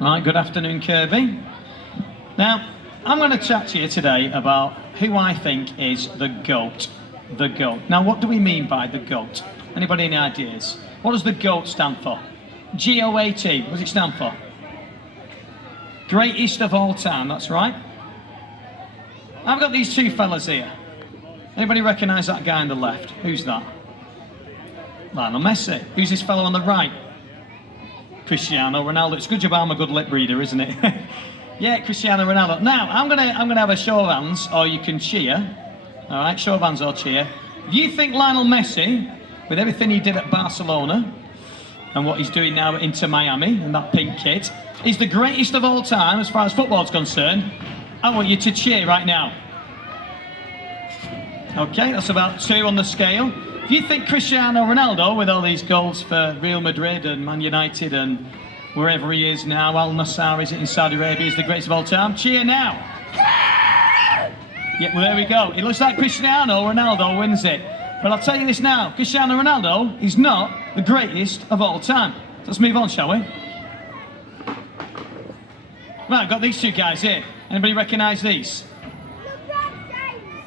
Right, good afternoon, Kirby. Now, I'm going to chat to you today about who I think is the GOAT. The GOAT. Now, what do we mean by the GOAT? Anybody any ideas? What does the GOAT stand for? G-O-A-T. What does it stand for? Greatest of all time, that's right. I've got these two fellas here. Anybody recognise that guy on the left? Who's that? Lionel Messi. Who's this fellow on the right? Cristiano Ronaldo. It's a good job I'm a good lip reader, isn't it? Yeah, Cristiano Ronaldo. Now, I'm gonna have a show of hands, or you can cheer. All right, show of hands or cheer. If you think Lionel Messi, with everything he did at Barcelona and what he's doing now at Inter Miami and that pink kit, is the greatest of all time as far as football's concerned, I want you to cheer right now. Okay, that's about 2 on the scale. If you think Cristiano Ronaldo, with all these goals for Real Madrid and Man United and wherever he is now, Al Nassr is it in Saudi Arabia, is the greatest of all time, cheer now. Yeah, well, there we go. It looks like Cristiano Ronaldo wins it. But I'll tell you this now, Cristiano Ronaldo is not the greatest of all time. So let's move on, shall we? Right, I've got these two guys here. Anybody recognise these?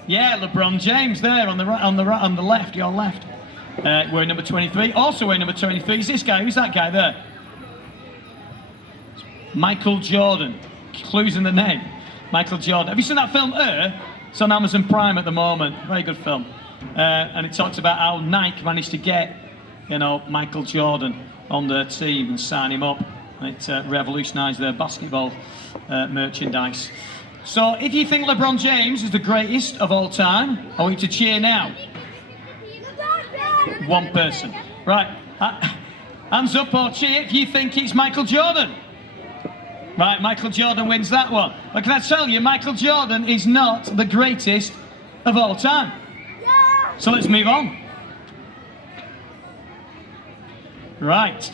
Yeah, LeBron James there on the right, on the left, your left. Wearing number 23. Also wearing number 23 is this guy. Who's that guy there? Michael Jordan. Clues in the name. Michael Jordan. Have you seen that film, It's on Amazon Prime at the moment. Very good film. And it talks about how Nike managed to get, Michael Jordan on their team and sign him up. And it revolutionised their basketball merchandise. So, if you think LeBron James is the greatest of all time, I want you to cheer now. One person. Right. Hands up or cheer if you think it's Michael Jordan. Right, Michael Jordan wins that one. But can I tell you, Michael Jordan is not the greatest of all time. So let's move on. Right.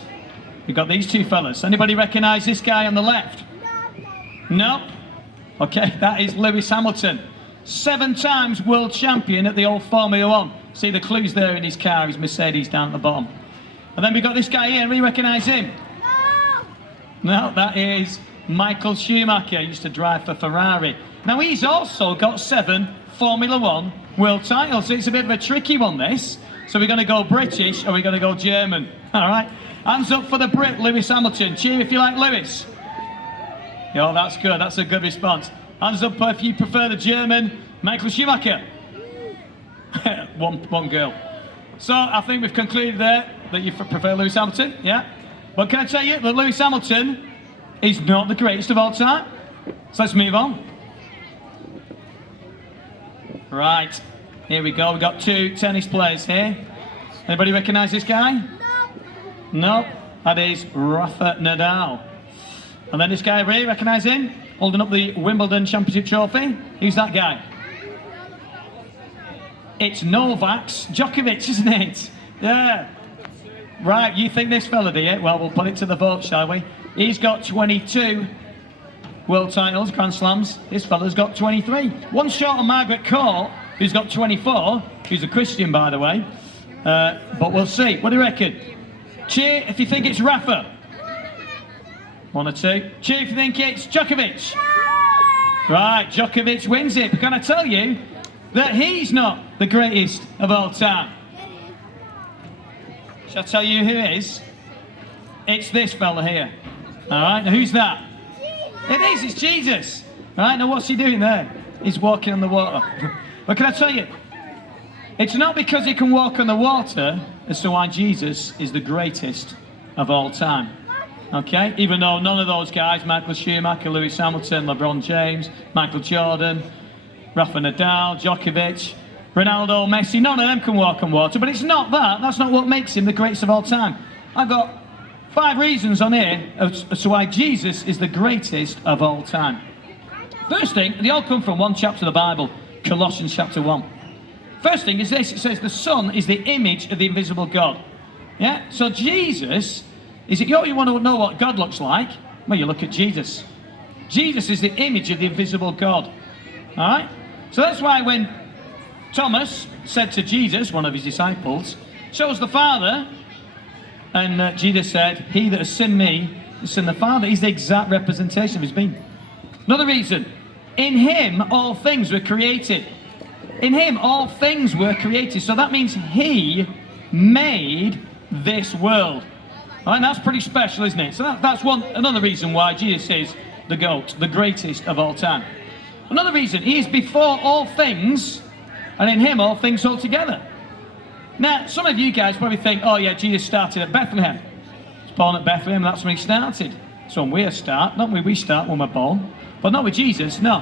We've got these two fellas. Anybody recognise this guy on the left? No? Okay, that is Lewis Hamilton. 7 times world champion at the old Formula 1. See the clues there in his car, his Mercedes down at the bottom. And then we've got this guy here. Anybody recognise him? No, that is Michael Schumacher. He used to drive for Ferrari. Now, he's also got 7 Formula 1 world titles. So it's a bit of a tricky one, this. So we're going to go British or we're going to go German. All right. Hands up for the Brit, Lewis Hamilton. Cheer if you like Lewis. Oh, that's good. That's a good response. Hands up if you prefer the German, Michael Schumacher. one girl. So I think we've concluded there that you prefer Lewis Hamilton. Yeah. But can I tell you that Lewis Hamilton is not the greatest of all time? So let's move on. Right. Here we go. We've got 2 tennis players here. Anybody recognise this guy? No. That is Rafa Nadal. And then this guy over here, recognise him? Holding up the Wimbledon Championship trophy. Who's that guy? It's Novak Djokovic, isn't it? Yeah. Right, you think this fella, do you? Well, we'll put it to the vote, shall we? He's got 22 world titles, Grand Slams. This fella's got 23. One short of Margaret Court, who's got 24. Who's a Christian, by the way. But we'll see. What do you reckon? Cheer if you think it's Rafa. 1 or 2. Cheer if you think it's Djokovic. Right, Djokovic wins it. But can I tell you that he's not the greatest of all time? Shall I tell you who it is? It's this fella here. All right, now who's that? It is, it's Jesus. All right, now what's he doing there? He's walking on the water. But can I tell you, it's not because he can walk on the water as to why Jesus is the greatest of all time. Okay, even though none of those guys, Michael Schumacher, Lewis Hamilton, LeBron James, Michael Jordan, Rafa Nadal, Djokovic, Ronaldo, Messi, none of them can walk on water, but it's not that. That's not what makes him the greatest of all time. I've got 5 reasons on here as to why Jesus is the greatest of all time. First thing, they all come from one chapter of the Bible, Colossians chapter 1. First thing is this, it says the Son is the image of the invisible God. Yeah, so Jesus, you want to know what God looks like? Well, you look at Jesus. Jesus is the image of the invisible God. All right? So that's why when Thomas said to Jesus, one of his disciples, show us the Father. And Jesus said, he that has seen me It's in the Father. He's the exact representation of his being. Another reason, in him all things were created. In him all things were created. So that means he made this world. All right, that's pretty special, isn't it? So that's another reason why Jesus is the GOAT, the greatest of all time. Another reason, he is before all things, and in him all things hold together. Now, some of you guys probably think, oh yeah, Jesus started at Bethlehem. He was born at Bethlehem, and that's when he started. So when we start, not when we start when we're born, but not with Jesus, no.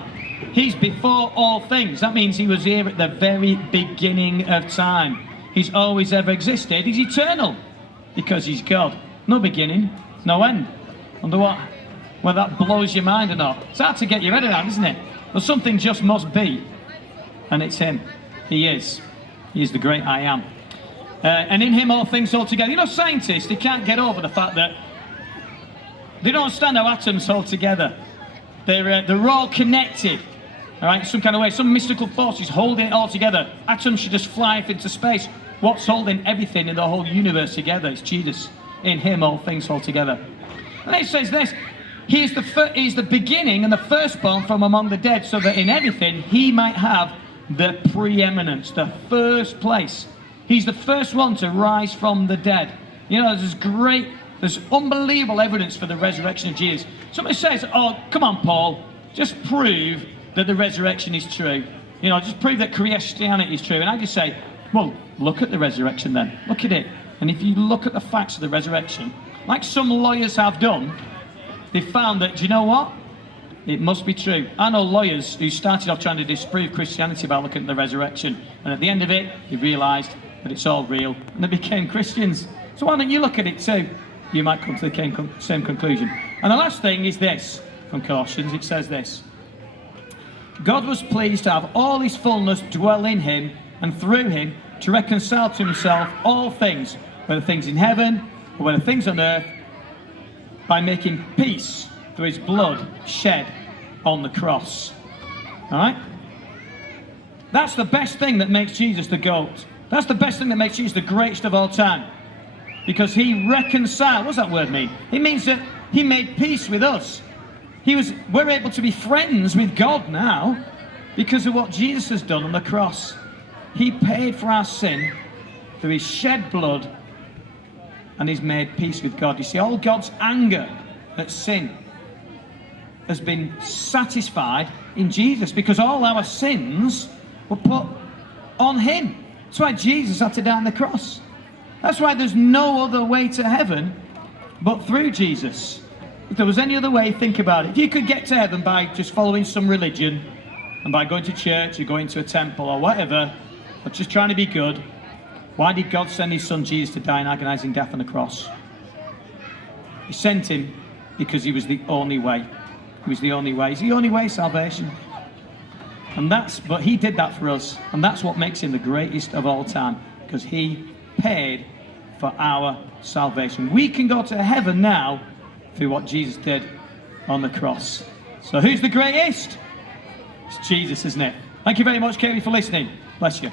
He's before all things. That means he was here at the very beginning of time. He's always ever existed. He's eternal because he's God. No beginning, no end. Wonder what? Whether that blows your mind or not. It's hard to get your head around, isn't it? But something just must be, and it's him. He is. He is the great I am. And in him all things hold together. You know, scientists, they can't get over the fact that they don't understand how atoms hold together. They're all connected, all right, some kind of way. Some mystical force is holding it all together. Atoms should just fly off into space. What's holding everything in the whole universe together? It's Jesus. In him all things hold together. And it says this, he is the beginning and the firstborn from among the dead, so that in everything he might have the preeminence, the first place. He's the first one to rise from the dead. You know, there's unbelievable evidence for the resurrection of Jesus. Somebody says, oh, come on, Paul, just prove that the resurrection is true. You know, just prove that Christianity is true. And I just say, well, look at the resurrection then. Look at it. And if you look at the facts of the resurrection, like some lawyers have done, they found that, do you know what? It must be true. I know lawyers who started off trying to disprove Christianity by looking at the resurrection. And at the end of it, they realised that it's all real. And they became Christians. So why don't you look at it too? You might come to the same conclusion. And the last thing is this, from Colossians, it says this. God was pleased to have all his fullness dwell in him, and through him to reconcile to himself all things, whether things in heaven or whether things on earth, by making peace through his blood shed on the cross. All right? That's the best thing that makes Jesus the GOAT. That's the best thing that makes Jesus the greatest of all time. Because he reconciled. What does that word mean? It means that he made peace with us. We're able to be friends with God now because of what Jesus has done on the cross. He paid for our sin through his shed blood, and he's made peace with God. You see, all God's anger at sin has been satisfied in Jesus because all our sins were put on him. That's why Jesus had to die on the cross. That's why there's no other way to heaven but through Jesus. If there was any other way, think about it. If you could get to heaven by just following some religion and by going to church or going to a temple or whatever, or just trying to be good, why did God send his son Jesus to die an agonizing death on the cross? He sent him because he was the only way. He was the only way. He's the only way salvation. But he did that for us. And that's what makes him the greatest of all time. Because he paid for our salvation. We can go to heaven now through what Jesus did on the cross. So who's the greatest? It's Jesus, isn't it? Thank you very much, Katie, for listening. Bless you.